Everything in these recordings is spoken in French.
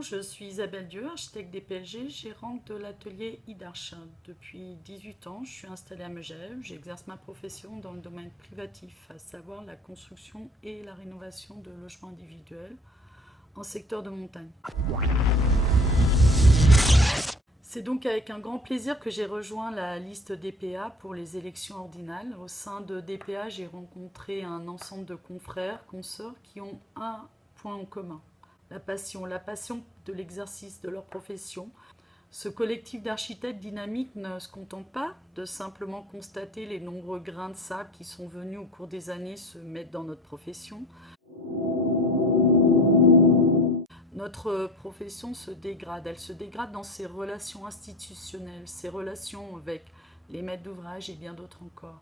Bonjour, je suis Isabelle Dieu, architecte DPLG, gérante de l'atelier IDARCH. Depuis 18 ans, je suis installée à Megève. J'exerce ma profession dans le domaine privatif, à savoir la construction et la rénovation de logements individuels en secteur de montagne. C'est donc avec un grand plaisir que j'ai rejoint la liste DPA pour les élections ordinales. Au sein de DPA, j'ai rencontré un ensemble de confrères, consoeurs qui ont un point en commun: la passion de l'exercice de leur profession. Ce collectif d'architectes dynamiques ne se contente pas de simplement constater les nombreux grains de sable qui sont venus au cours des années se mettre dans notre profession. Notre profession se dégrade. Elle se dégrade dans ses relations institutionnelles, ses relations avec les maîtres d'ouvrage et bien d'autres encore.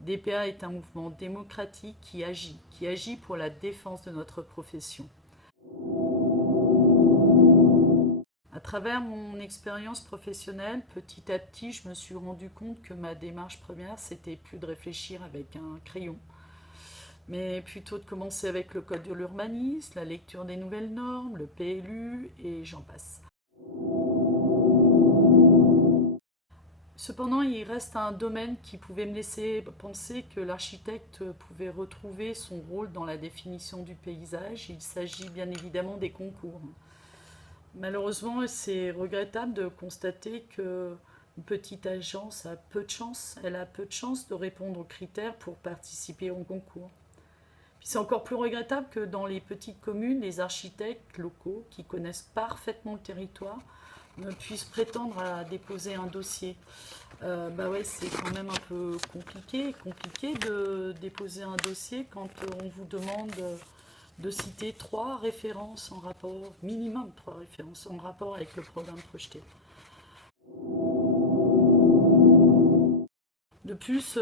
DPA est un mouvement démocratique qui agit pour la défense de notre profession. À travers mon expérience professionnelle, petit à petit, je me suis rendu compte que ma démarche première, c'était plus de réfléchir avec un crayon, mais plutôt de commencer avec le code de l'urbanisme, la lecture des nouvelles normes, le PLU et j'en passe. Cependant, il reste un domaine qui pouvait me laisser penser que l'architecte pouvait retrouver son rôle dans la définition du paysage. Il s'agit bien évidemment des concours. Malheureusement, c'est regrettable de constater qu'une petite agence a peu de chance. Elle a peu de chance de répondre aux critères pour participer au concours. Puis c'est encore plus regrettable que dans les petites communes, les architectes locaux qui connaissent parfaitement le territoire ne puissent prétendre à déposer un dossier. Ouais, c'est quand même un peu compliqué de déposer un dossier quand on vous demande de citer 3 références en rapport, minimum 3 références en rapport avec le programme projeté. De plus,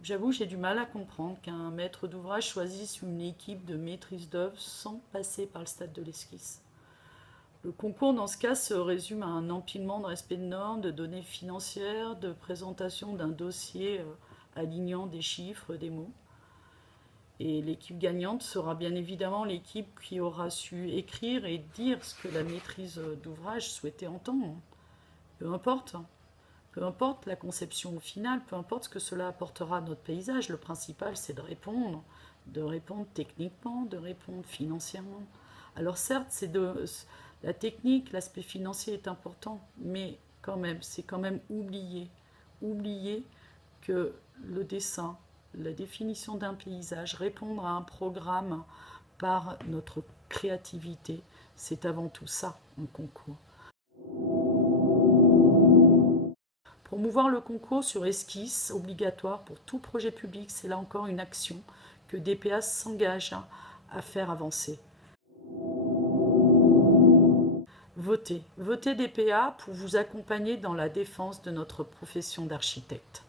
j'avoue, j'ai du mal à comprendre qu'un maître d'ouvrage choisisse une équipe de maîtrise d'œuvre sans passer par le stade de l'esquisse. Le concours, dans ce cas, se résume à un empilement de respect de normes, de données financières, de présentation d'un dossier alignant des chiffres, des mots. Et l'équipe gagnante sera bien évidemment l'équipe qui aura su écrire et dire ce que la maîtrise d'ouvrage souhaitait entendre. Peu importe. Peu importe la conception finale, peu importe ce que cela apportera à notre paysage, le principal c'est de répondre techniquement, de répondre financièrement. Alors certes, la technique, l'aspect financier est important, mais quand même, c'est quand même oublier que le dessin, la définition d'un paysage, répondre à un programme par notre créativité, c'est avant tout ça un concours. Promouvoir le concours sur esquisse, obligatoire pour tout projet public, c'est là encore une action que DPA s'engage à faire avancer. Votez DPA pour vous accompagner dans la défense de notre profession d'architecte.